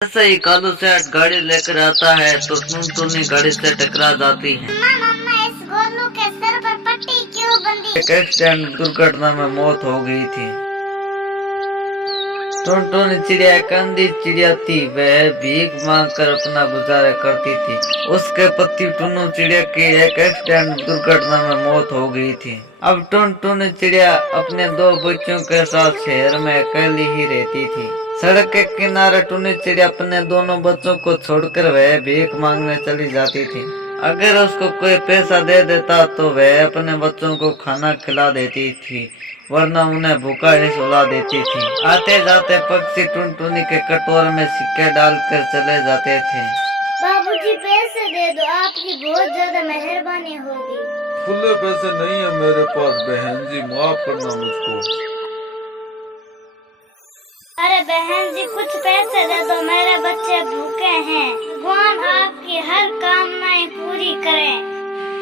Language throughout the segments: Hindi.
ऐसे ही कालू सेठ गाड़ी लेकर आता है तो टुनटुनी गाड़ी से टकरा जाती है। मम्मा इस गोलू के सर पर पट्टी क्यों बंधी? एक एक्सीडेंट दुर्घटना में मौत हो गई थी। टुनटुनी चिड़िया एक अंधी चिड़िया थी। वह भीख मांग कर अपना गुजारा करती थी। उसके पति टुन्नू चिड़िया की एक एक्सीडेंट दुर्घटना में मौत हो गई थी। अब टुनटुनी चिड़िया अपने दो बच्चों के साथ शहर में अकेली ही रहती थी। सड़क के किनारे टुन्नी चिड़िया अपने दोनों बच्चों को छोड़कर वह भीख मांगने चली जाती थी। अगर उसको कोई पैसा दे देता तो वह अपने बच्चों को खाना खिला देती थी, वरना उन्हें भूखा ही सुला देती थी। आते जाते पक्षी टुनटुनी के कटोरे में सिक्के डालकर चले जाते थे। बाबूजी पैसे दे दो, आपकी बहुत ज्यादा मेहरबानी होगी। खुले पैसे नहीं है मेरे पास बहन जी, माफ करना मुझको। अरे बहन जी कुछ पैसे दे दो, मेरे बच्चे भूखे हैं। भगवान आपकी हर कामनाएं पूरी करें।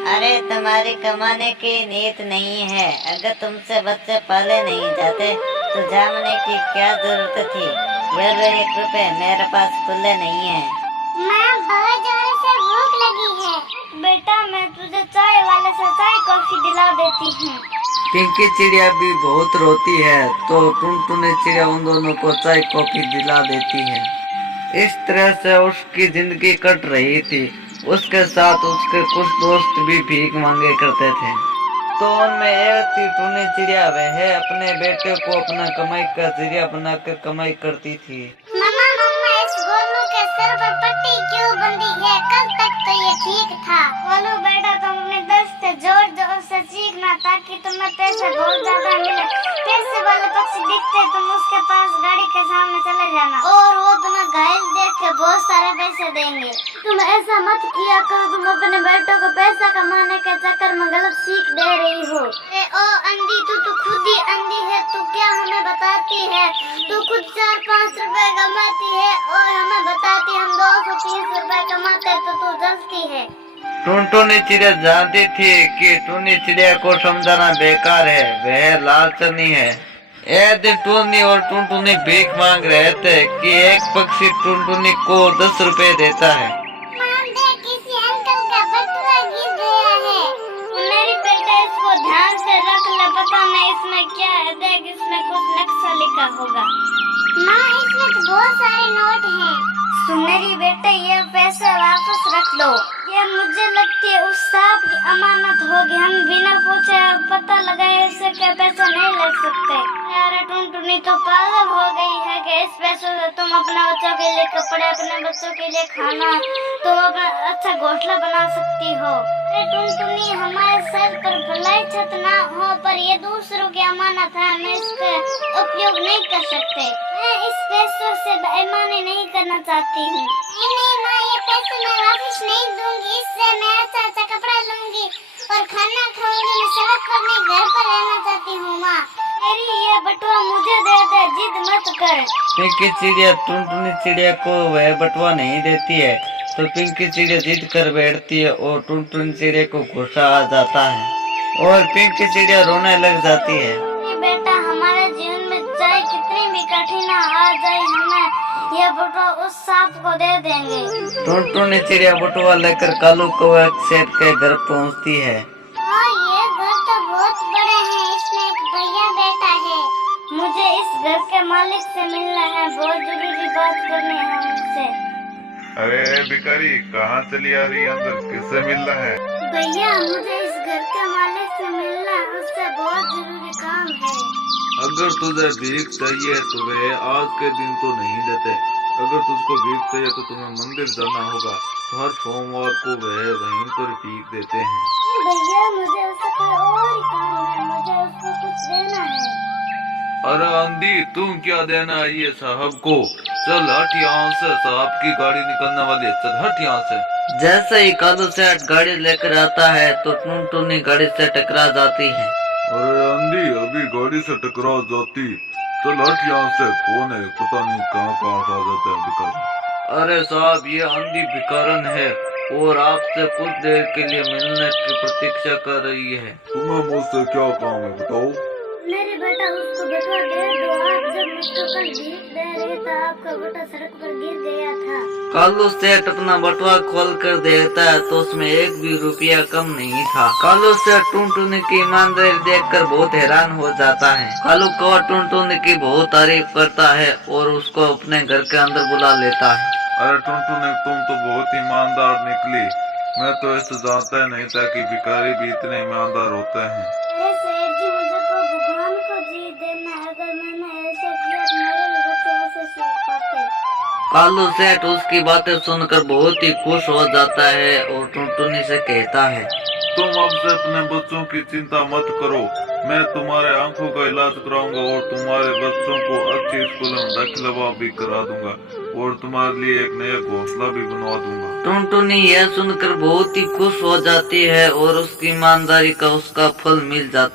अरे तुम्हारी कमाने की नीयत नहीं है। अगर तुमसे बच्चे पाले नहीं जाते तो जामने की क्या जरूरत थी। ये लो 1 रुपए, मेरे पास खुले नहीं है। माँ बहुत जोर से भूख लगी है। बेटा मैं तुझे चाय वाले से चाय कॉफी दिला देती हूँ। पिंकी चिड़िया भी बहुत रोती है तो टुनटुनी चिड़िया उन दोनों को चाय कॉफी दिला देती है। इस तरह से उसकी जिंदगी कट रही थी। उसके साथ उसके कुछ दोस्त भी भीख मांगे करते थे। तो उनमें एक थी टुन्नी चिड़िया। वह अपने बेटे को अपना कमाई का जरिया बनाकर कमाई करती थी। मम्मा इस गोलू के सर पर पट्टी क्यों बंधी है? कल तक तो ये ठीक था। गोलू बेटा तुम अपने दस्त से जोर जोर से चीखना ताकि तुम्हें पैसे बहुत ज्यादा मिले। पैसे वाले पक्षी दिखते तुम उसके पास गाड़ी के सामने चले जाना और वो तुम्हें घायल देख के बहुत सारे पैसे देंगे। तुम ऐसा मत किया करो, तुम अपने बेटों को पैसा कमाने के चक्कर में गलत सीख दे रही हो। ओ अंधी तू तो खुद ही अंधी है, तू क्या हमें बताती है? तू खुद 4-5 रुपए कमाती है और हमें बताती हम 230 रुपए कमाते तो तू जलती है। टुनटुनी चिड़िया जानती थी कि टुन्नी चिड़िया को समझाना बेकार है, वह लालचनी है। एक दिन टुन्नी और टुनटुनी भीख मांग रहे थे कि एक पक्षी टुनटुनी को 10 रुपए देता है। किसी अंकल का बटुआ गिर गया है। मेरी बेटा इसको ध्यान से रख ले, पता नहीं इसमें क्या है। देख इसमें कुछ नक्शा लिखा होगा। माँ इसमें तो बहुत सारे नोट हैं। सुमेरी बेटे ये पैसे वापस रख लो। ये मुझे लगती है उस सांप की अमानत होगी। हम बिना पूछे पता लगाए इससे क्या पैसे नहीं ले सकते। अरे टुनटुनी तो पागल हो गई है कि इस पैसों से तुम अपने बच्चों के लिए कपड़े, अपने बच्चों के लिए खाना, तुम अपना अच्छा घोंसला बना सकती हो। अरे टुनटुनी हमारे सर पर भलाई छत ना हो पर ये दूसरों की अमानत है, हम इसका उपयोग नहीं कर सकते। मैं इस पैसों से बेईमानी नहीं करना चाहती हूँ। नहीं माँ ये पैसे मैं वापस नहीं दूंगी। इससे मैं अच्छा अच्छा कपड़ा लूंगी और खाना खाऊंगी। मैं सड़क पर नहीं घर पर रहना चाहती हूँ माँ। मेरी ये बटुआ मुझे दे दे, जिद मत कर। पिंकी चिड़िया टुनटुनी चिड़िया को वह बटुआ नहीं देती है तो पिंकी चिड़िया जिद कर बैठती है और टुनटुनी चिड़िया को गुस्सा आ जाता है और पिंकी चिड़िया रोने लग जाती है। बेटा हमारे जीवन में चाहे कितनी भी कठिन आ जाए, हमें यह बटुआ उस सांप को दे देंगे। टुनटुनी चिड़िया बटुआ लेकर कालू कौआ सेठ के घर पहुंचती है। ये घर तो बहुत बड़े हैं, इसमें एक भैया बैठा है। मुझे इस घर के मालिक से मिलना है, बहुत जरूरी बात करनी है उनसे। अरे भिखारी कहाँ चली आ रही है? अंदर किससे मिलना है? भैया मुझे इस घर के मालिक से मिलना है, उससे बहुत जरूरी काम है। अगर तुझे भीख चाहिए तो वे आज के दिन तो नहीं देते। अगर तुझको भीख चाहिए तो तुम्हें मंदिर जाना होगा। हर सोमवार को वह वहीं पर भीख देते हैं। भैया मुझे उससे कोई और ही काम है, मुझे उसको कुछ देना है। अरे आंधी तुम क्या देना है ये साहब को? चल हट यहाँ से, साहब की गाड़ी निकलने वाली है, चल हट यहाँ से। जैसे ही कालू सेठ गाड़ी लेकर आता है तो टुनटुनी गाड़ी से टकरा जाती है। अरे आंधी अभी गाड़ी से टकरा जाती, चल हट यहाँ से। कौन है पता नहीं कहाँ कहाँ से आ जाते हैं भिखारी। अरे साहब ये आंधी भिखारन है और आपसे कुछ देर के लिए मिलने की प्रतीक्षा कर रही है। तुम्हें मुझसे क्या काम है बताओ? मेरे बेटा उसको बटुआ दे दो। आप जब मुझको कल भीख दे रहे थे आपका बेटा सड़क पर गिर गया था। कालू सेठ अपना बटुआ खोल कर देखता है तो उसमें एक भी रुपया कम नहीं था। कालू सेठ टुनटुनी की ईमानदारी देखकर बहुत हैरान हो जाता है। कालू कौवा टुनटुनी की बहुत तारीफ करता है और उसको अपने घर के अंदर बुला लेता है। अरे टुनटुनी, तुम तो बहुत ईमानदार निकली। मैं तो ऐसा जानता ही नहीं था कि भिखारी भी इतने ईमानदार होते हैं। अरे सेठ जी, मुझे को भगवान को जी देना, अगर मैंने ऐसा किया तो मेरे भी बच्चे ऐसे सीख पाते। कालू सेठ उसकी बातें सुनकर बहुत ही खुश हो जाता है और टुनटुनी से कहता है, तुम अब से अपने बच्चों की चिंता मत करो। मैं तुम्हारे आंखों का इलाज कराऊंगा और तुम्हारे बच्चों को अच्छी स्कूल में दाखिला भी करा दूंगा और तुम्हारे लिए एक नया घोंसला भी बनवा दूंगा। टुनटुनी यह सुनकर बहुत ही खुश हो जाती है और उसकी ईमानदारी का उसका फल मिल जाता है।